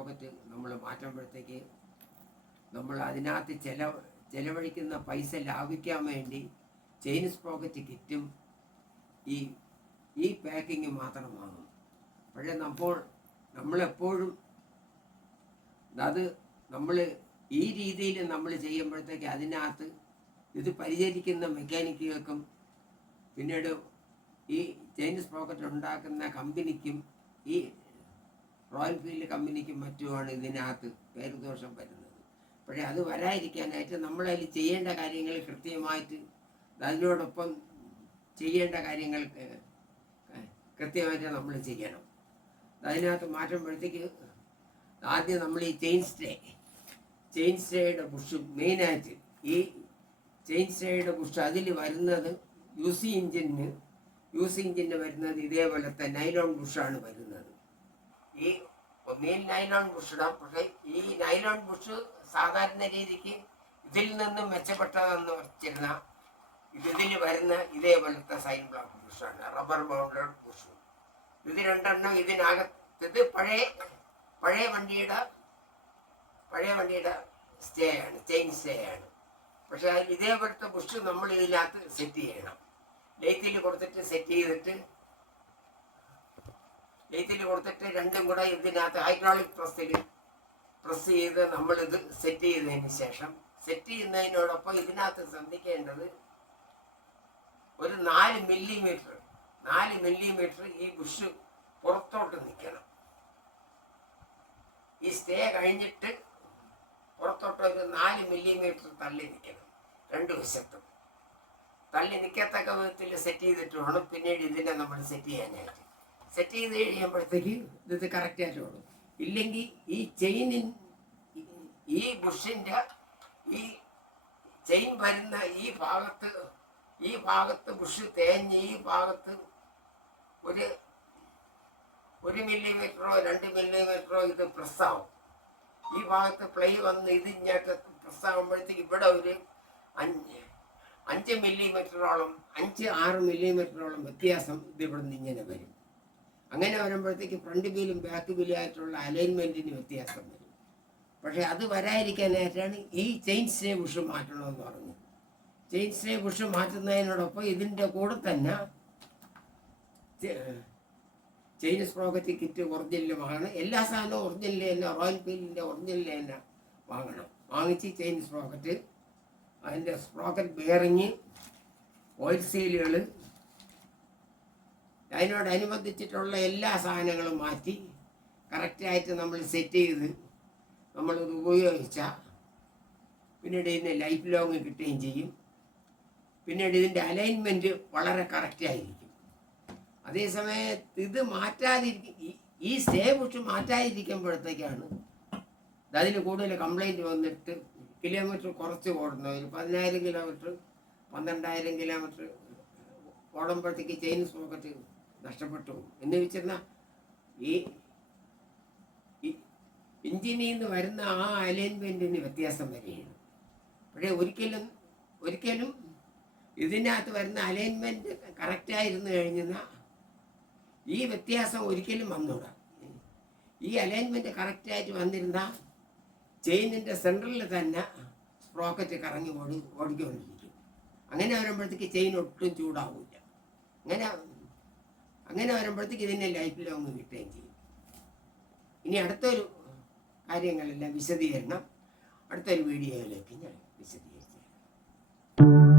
Sprocket നമ്മൾ മാറ്റുമ്പോഴത്തേക്ക് നമ്മൾ അതിനകത്ത് ചിലവഴിക്കുന്ന പൈസ ലാഭിക്കാൻ വേണ്ടി ചെയിൻ സ്പ്രോക്കറ്റ് കിറ്റും ഈ പാക്കിങ് മാത്രം വാങ്ങും. പക്ഷേ നമ്മളെപ്പോഴും അത് നമ്മൾ ഈ രീതിയിൽ നമ്മൾ ചെയ്യുമ്പോഴത്തേക്ക് അതിനകത്ത് ഇത് പരിചരിക്കുന്ന മെക്കാനിക്കുകൾക്കും പിന്നീട് ഈ ചെയിൻ സ്പ്രോക്കറ്റ് ഉണ്ടാക്കുന്ന കമ്പനിക്കും ഈ റോയൽ ഫീൽഡ് കമ്പനിക്കും മറ്റുമാണ് ഇതിനകത്ത് പേരുദോഷം വരുന്നത്. പക്ഷേ അത് വരാതിരിക്കാനായിട്ട് നമ്മളതിൽ ചെയ്യേണ്ട കാര്യങ്ങൾ കൃത്യമായിട്ട് അതിനോടൊപ്പം ചെയ്യേണ്ട കാര്യങ്ങൾ കൃത്യമായിട്ട് നമ്മൾ ചെയ്യണം. അതിനകത്ത് മാറ്റുമ്പോഴത്തേക്ക് ആദ്യം നമ്മൾ ഈ ചെയിൻ സ്റ്റേയുടെ ബുഷ് മെയിനായിട്ട് ഈ ചെയിൻ സ്റ്റേയുടെ ബുഷ് അതിൽ വരുന്നത് യൂസി ഇഞ്ചിന് വരുന്നത് ഇതേപോലത്തെ നൈലോൺ ബുഷാണ് വരുന്നത്. ഈ ഒന്നിൽ നൈലോൺ ബുഷ് ഇടാം. പക്ഷേ ഈ നൈലോൺ ബുഷ് സാധാരണ രീതിക്ക് ഇതിൽ നിന്നും മെച്ചപ്പെട്ടതെന്ന് വെച്ചിരുന്ന ഇതിൽ വരുന്ന ഇതേപോലത്തെ സൈൻ ബ്ലോക്ക് ബുഷാണ്, റബ്ബർ ബൗണ്ടഡ് ബുഷ്. ഇത് രണ്ടെണ്ണം ഇതിനകത്ത് പഴയ വണ്ടിയുടെ സ്റ്റേ ആണ്, ചെയിൻ സ്റ്റേ ആണ്. പക്ഷെ അതിൽ ഇതേപോലത്തെ ബുഷ് നമ്മൾ ഇതിനകത്ത് സെറ്റ് ചെയ്യണം. ലെയ്ത്തിൽ കൊടുത്തിട്ട് സെറ്റ് ചെയ്തിട്ട് രണ്ടും കൂടെ ഇതിനകത്ത് ഹൈഡ്രോളിക് പ്രസ് ചെയ്ത് നമ്മളിത് സെറ്റ് ചെയ്തതിന് ശേഷം സെറ്റ് ചെയ്യുന്നതിനോടൊപ്പം ഇതിനകത്ത് ശ്രദ്ധിക്കേണ്ടത് ഒരു 4 മില്ലിമീറ്റർ ഈ ബുഷ് പുറത്തോട്ട് നിൽക്കണം. ഈ സ്റ്റേ കഴിഞ്ഞിട്ട് പുറത്തോട്ട് ഒരു 4 മില്ലിമീറ്റർ തള്ളി നിൽക്കണം. രണ്ട് വശത്തും തള്ളി നിൽക്കത്തക്ക വിധത്തിൽ സെറ്റ് ചെയ്തിട്ട് വേണം പിന്നീട് ഇതിനെ നമ്മൾ സെറ്റ് ചെയ്യാനായിട്ട്. സെറ്റ് ചെയ്ത് കഴിയുമ്പോഴത്തേക്ക് ഇത് കറക്റ്റായിട്ട് വേണം. ഇല്ലെങ്കിൽ ഈ ബുഷിൻ്റെ ഈ ചെയിൻ വരുന്ന ഈ ഭാഗത്ത് ബുഷ് തേഞ്ഞ് ഈ ഭാഗത്ത് ഒരു മില്ലിമീറ്ററോ 2 മില്ലിമീറ്ററോ ഇത് പ്രസ്സാവും. ഈ ഭാഗത്ത് പ്ലേ വന്ന് ഇത് ഇങ്ങോട്ട് പ്രസ്സാകുമ്പോഴത്തേക്ക് ഇവിടെ ഒരു 5-6 മില്ലിമീറ്ററോളം വ്യത്യാസം ഇത് ഇവിടെ നിന്ന് ഇങ്ങനെ വരും. അങ്ങനെ വരുമ്പോഴത്തേക്ക് ഫ്രണ്ട് വീലും ബാക്ക് വീലും ആയിട്ടുള്ള അലൈൻമെൻറ്റിന് വ്യത്യാസം വരും. പക്ഷേ അത് വരാതിരിക്കാനായിട്ടാണ് ഈ ചെയിൻ സ്റ്റേ ബുഷ് മാറ്റണമെന്ന് പറഞ്ഞു. ചെയിൻ സ്റ്റേ ബുഷ് മാറ്റുന്നതിനോടൊപ്പം ഇതിൻ്റെ കൂടെ തന്നെ ചെയിൻ സ്പ്രോക്കറ്റ് കിറ്റ് ഒറിജിനൽ വാങ്ങണം. എല്ലാ സാധനവും ഒറിജിനൽ തന്നെ, റോയൽ ഫീൽഡിൻ്റെ ഒറിജിനൽ തന്നെ വാങ്ങണം. വാങ്ങിച്ച് ചെയിൻ സ്പ്രോക്കറ്റ്, അതിൻ്റെ സ്പ്രോക്കറ്റ് ബെയറിങ്, ഓയിൽ സീലുകൾ, അതിനോടനുബന്ധിച്ചിട്ടുള്ള എല്ലാ സാധനങ്ങളും മാറ്റി കറക്റ്റായിട്ട് നമ്മൾ സെറ്റ് ചെയ്ത് നമ്മളിത് ഉപയോഗിച്ചാൽ പിന്നീട് ഇതിന് ലൈഫ് ലോങ് കിട്ടുകയും ചെയ്യും. പിന്നീട് ഇതിൻ്റെ അലൈൻമെൻറ്റ് വളരെ കറക്റ്റായിരിക്കും. അതേസമയത്ത് ഇത് ഈ സ്റ്റേ ബുഷ് മാറ്റാതിരിക്കുമ്പോഴത്തേക്കാണ് അതിൽ കൂടുതൽ കംപ്ലൈൻറ്റ് വന്നിട്ട് കിലോമീറ്റർ കുറച്ച് ഓടുന്നവർ 10,000 കിലോമീറ്റർ 12,000 കിലോമീറ്റർ ഓടുമ്പോഴത്തേക്ക് ചെയിൻ സ്പ്രോക്കറ്റ് നഷ്ടപ്പെട്ടു പോകും. എന്ന് വെച്ചിരുന്നാൽ ഈ എഞ്ചിനിൽ നിന്ന് വരുന്ന ആ അലൈൻമെൻറ്റിന് വ്യത്യാസം വരികയാണ്. പക്ഷേ ഒരിക്കലും ഇതിനകത്ത് വരുന്ന അലൈൻമെൻറ്റ് കറക്റ്റായിരുന്നു കഴിഞ്ഞാൽ ഈ വ്യത്യാസം ഒരിക്കലും വന്നൂടാ. ഈ അലൈൻമെൻറ്റ് കറക്റ്റായിട്ട് വന്നിരുന്നാൽ ചെയിനിൻ്റെ സെൻറ്ററിൽ തന്നെ സ്പ്രോക്കറ്റ് കറങ്ങി ഓടിക്കൊണ്ടിരിക്കും. അങ്ങനെ വരുമ്പോഴത്തേക്ക് ചെയിൻ ഒട്ടും ചൂടാവില്ല. അങ്ങനെ വരുമ്പോഴത്തേക്ക് ഇതിൻ്റെ ലൈഫ് ലോങ് കിട്ടുകയും ചെയ്യും. ഇനി അടുത്തൊരു കാര്യങ്ങളെല്ലാം വിശദീകരണം അടുത്തൊരു വീഡിയോയിലേക്ക് ഞാൻ വിശദീകരിച്ചു തരാം.